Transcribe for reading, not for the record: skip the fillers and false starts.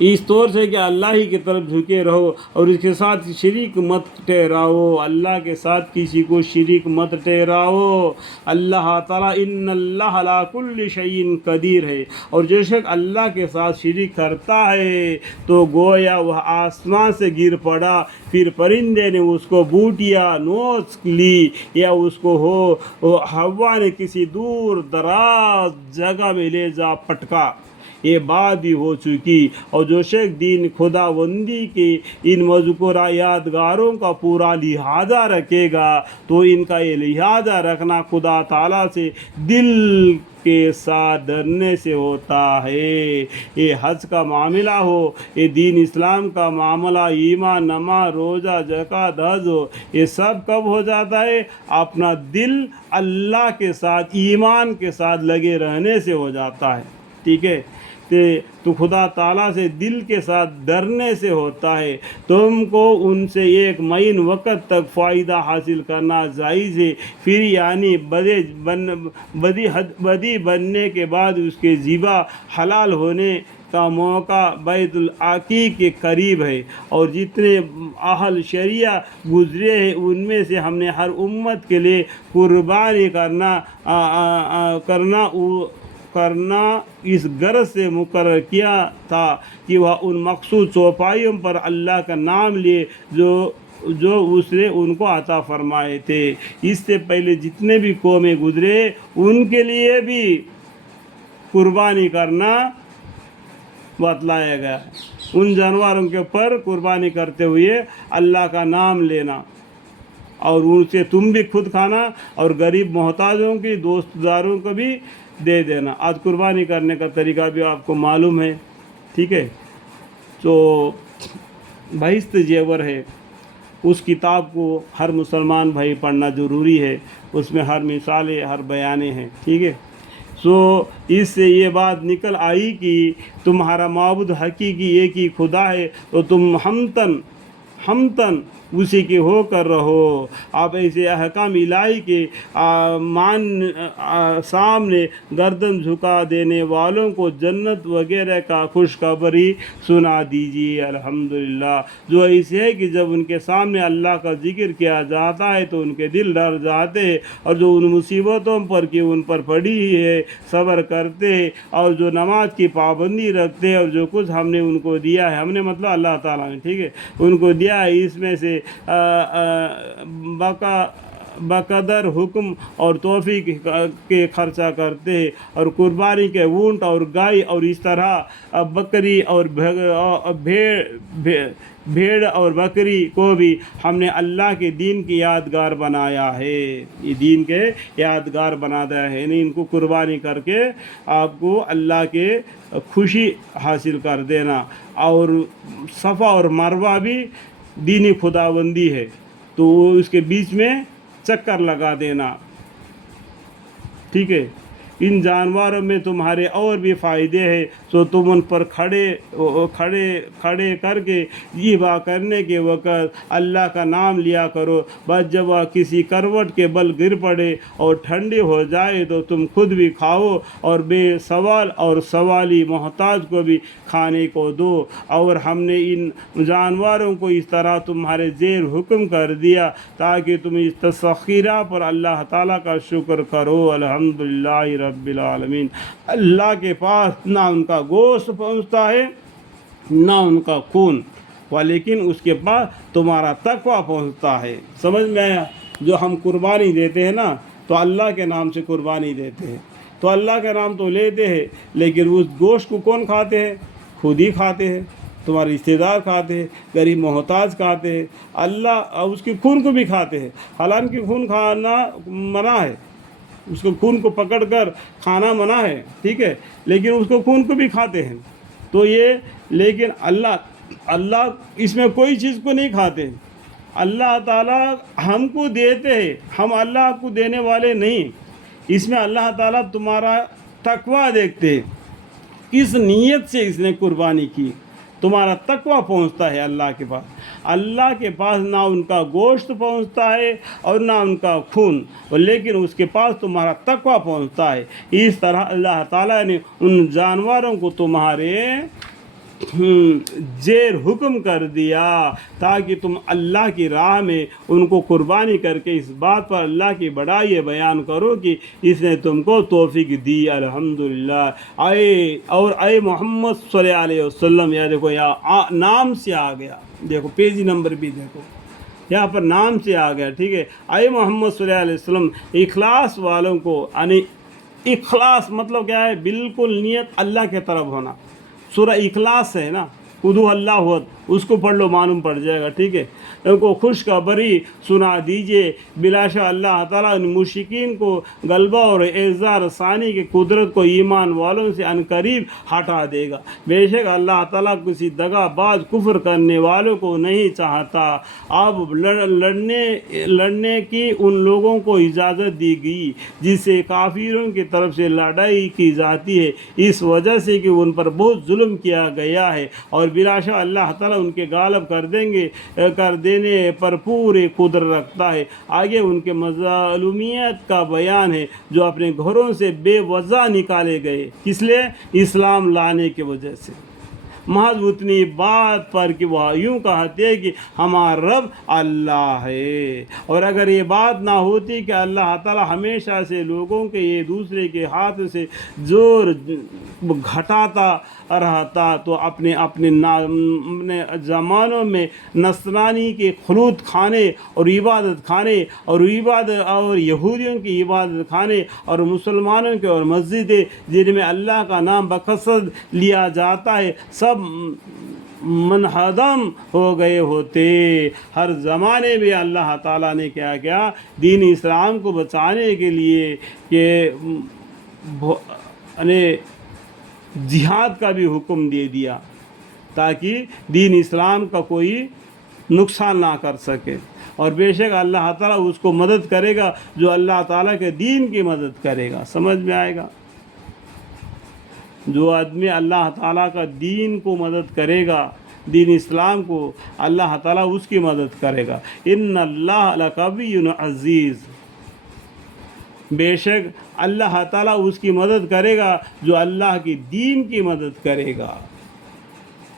اس طور سے کہ اللہ ہی کی طرف جھکے رہو اور اس کے ساتھ شریک مت ٹھہراؤ، اللہ کے ساتھ کسی کو شریک مت ٹھہراؤ۔ اللہ تعالیٰ ان اللہ علی کل شیء قدیر ہے، اور جو شخص اللہ کے ساتھ شریک کرتا ہے تو گویا وہ آسمان سے گر پڑا، پھر پرندے نے اس کو بوٹیا نوچ لی، یا اس کو ہوا نے کسی دور دراز جگہ میں لے جا پٹکا، یہ بات بھی ہو چکی۔ اور جو شخص دین خداوندی کے ان مذکورہ یادگاروں کا پورا لحاظہ رکھے گا تو ان کا یہ لحاظہ رکھنا خدا تعالیٰ سے دل کے ساتھ ڈرنے سے ہوتا ہے۔ یہ حج کا معاملہ ہو، یہ دین اسلام کا معاملہ، ایمان، نماز، روزہ، زکوٰۃ، حج ہو، یہ سب کب ہو جاتا ہے؟ اپنا دل اللہ کے ساتھ ایمان کے ساتھ لگے رہنے سے ہو جاتا ہے، ٹھیک ہے؟ تو خدا تعالیٰ سے دل کے ساتھ ڈرنے سے ہوتا ہے۔ تم کو ان سے ایک معین وقت تک فائدہ حاصل کرنا جائز ہے، پھر یعنی بدی بننے کے بعد اس کے ذبح حلال ہونے کا موقع بیت العقیق کے قریب ہے، اور جتنے اہل شریعہ گزرے ہیں ان میں سے ہم نے ہر امت کے لیے قربانی کرنا اس غرض سے مقرر کیا تھا کہ وہ ان مخصوص چوپائیوں پر اللہ کا نام لیے جو اس نے ان کو عطا فرمائے تھے۔ اس سے پہلے جتنے بھی قومیں گزرے ان کے لیے بھی قربانی کرنا بتلایا گیا، ان جانوروں کے اوپر قربانی کرتے ہوئے اللہ کا نام لینا، اور ان سے تم بھی خود کھانا اور غریب محتاجوں کی دوست داروں کو بھی دے دینا۔ آج قربانی کرنے کا طریقہ بھی آپ کو معلوم ہے، ٹھیک ہے؟ تو بہشت زیور ہے، اس کتاب کو ہر مسلمان بھائی پڑھنا ضروری ہے، اس میں ہر مثالیں، ہر بیانیں ہیں، ٹھیک ہے؟ اس سے یہ بات نکل آئی کہ تمہارا معبود حقیقی ایک ہی خدا ہے، تو تم ہمتن اسی کے ہو کر رہو۔ آپ ایسے احکام الہی کے سامنے گردن جھکا دینے والوں کو جنت وغیرہ کا خوشخبری سنا دیجیے۔ الحمدللہ، جو ایسے ہے کہ جب ان کے سامنے اللہ کا ذکر کیا جاتا ہے تو ان کے دل ڈر جاتے ہیں، اور جو ان مصیبتوں پر کہ ان پر پڑی ہے صبر کرتے ہیں، اور جو نماز کی پابندی رکھتے ہیں، اور جو کچھ ہم نے ان کو دیا ہے، ہم نے مطلب اللہ تعالیٰ نے، ٹھیک ہے، ان کو دیا ہے، اس میں سے بقدر حکم اور توفیق کے خرچہ کرتے ہیں، اور قربانی کے اونٹ اور گائے اور اس طرح بکری اور بھیڑ اور بکری کو بھی ہم نے اللہ کے دین کی یادگار بنایا ہے، یہ دین کے یادگار بنا دیا ہے، یعنی ان کو قربانی کر کے آپ کو اللہ کے خوشی حاصل کر دینا۔ اور صفا اور مروہ بھی دینی خداوندی ہے، تو اس کے بیچ میں چکر لگا دینا، ٹھیک ہے؟ ان جانوروں میں تمہارے اور بھی فائدے ہیں، تو تم ان پر کھڑے کر کے ذبح کرنے کے وقت اللہ کا نام لیا کرو، بس جب وہ کسی کروٹ کے بل گر پڑے اور ٹھنڈی ہو جائے تو تم خود بھی کھاؤ اور بے سوال اور سوالی محتاج کو بھی کھانے کو دو۔ اور ہم نے ان جانوروں کو اس طرح تمہارے زیر حکم کر دیا تاکہ تم اس تسخیرہ پر اللہ تعالیٰ کا شکر کرو۔ الحمدللہ رب العالمین۔ اللہ کے پاس نہ ان کا گوشت پہنچتا ہے نہ ان کا خون، لیکن اس کے پاس تمہارا تقویٰ پہنچتا ہے۔ سمجھ میں آیا؟ جو ہم قربانی دیتے ہیں نا، تو اللہ کے نام سے قربانی دیتے ہیں، تو اللہ کا نام تو لیتے ہیں، لیکن اس گوشت کو کون کھاتے ہیں؟ خود ہی کھاتے ہیں، تمہارے رشتہ دار کھاتے ہیں، غریب محتاج کھاتے ہیں، اللہ اس کے خون کو بھی کھاتے ہیں۔ حالانکہ خون کھانا منع ہے، اس کو خون کو پکڑ کر کھانا منع ہے، ٹھیک ہے، لیکن اس کو خون کو بھی کھاتے ہیں۔ تو یہ لیکن اللہ اس میں کوئی چیز کو نہیں کھاتے۔ اللہ تعالیٰ ہم کو دیتے ہیں، ہم اللہ کو دینے والے نہیں۔ اس میں اللہ تعالیٰ تمہارا تقویٰ دیکھتے ہیں، اس نیت سے اس نے قربانی کی، تمہارا تقویٰ پہنچتا ہے اللہ کے پاس۔ اللہ کے پاس نہ ان کا گوشت پہنچتا ہے اور نہ ان کا خون، لیکن اس کے پاس تمہارا تقویٰ پہنچتا ہے۔ اس طرح اللہ تعالیٰ نے ان جانوروں کو تمہارے زیر حکم کر دیا تاکہ تم اللہ کی راہ میں ان کو قربانی کر کے اس بات پر اللہ کی بڑائی بیان کرو کہ اس نے تم کو توفیق دی۔ الحمدللہ۔ اے محمد صلی اللہ علیہ وسلم، یا دیکھو یا نام سے آ گیا، دیکھو پیجی نمبر بھی دیکھو یہاں پر نام سے آ گیا، ٹھیک ہے۔ اے محمد صلی اللہ علیہ وسلم، اخلاص والوں کو، یعنی اخلاص مطلب کیا ہے؟ بالکل نیت اللہ کے طرف ہونا۔ سورہ اخلاص ہے نا، ادعوا اللہ ہوت، اس کو پڑھ لو، معلوم پڑ جائے گا، ٹھیک ہے۔ ان کو خوشخبری سنا دیجئے، بلا شک اللہ تعالیٰ ان مشرکین کو غلبہ اور اعزاء رسانی کی قدرت کو ایمان والوں سے عنقریب ہٹا دے گا۔ بے شک اللہ تعالیٰ کسی دغا باز کفر کرنے والوں کو نہیں چاہتا۔ اب لڑنے کی ان لوگوں کو اجازت دی گئی جس سے کافروں کی طرف سے لڑائی کی جاتی ہے، اس وجہ سے کہ ان پر بہت ظلم کیا گیا ہے، اور بلا شک اللہ تعالیٰ ان کے غالب کر دینے پر پوری قدرت رکھتا ہے۔ آگے ان کے مظلومیت کا بیان ہے جو اپنے گھروں سے بے وجہ نکالے گئے، کس لیے؟ اسلام لانے کی وجہ سے، محض اتنی بات پر کہ وہ یوں کہتے ہیں کہ ہمارا رب اللہ ہے۔ اور اگر یہ بات نہ ہوتی کہ اللہ تعالیٰ ہمیشہ سے لوگوں کے ایک دوسرے کے ہاتھ سے زور گھٹاتا رہتا تو اپنے زمانوں میں نصرانی کے خلوت خانے اور عبادت خانے اور یہودیوں کی عبادت خانے اور مسلمانوں کے اور مسجدیں جن میں اللہ کا نام بکثرت لیا جاتا ہے سب منہدم ہو گئے ہوتے۔ ہر زمانے میں اللہ تعالیٰ نے کیا کیا؟ دین اسلام کو بچانے کے لیے کہ جہاد کا بھی حکم دے دیا تاکہ دین اسلام کا کوئی نقصان نہ کر سکے، اور بے شک اللہ تعالیٰ اس کو مدد کرے گا جو اللہ تعالیٰ کے دین کی مدد کرے گا۔ سمجھ میں آئے گا؟ جو آدمی اللہ تعالیٰ کا دین کو مدد کرے گا، دین اسلام کو، اللہ تعالیٰ اس کی مدد کرے گا۔ ان اللہ لقوی عزیز، بے شک اللہ تعالیٰ اس کی مدد کرے گا جو اللہ کی دین کی مدد کرے گا۔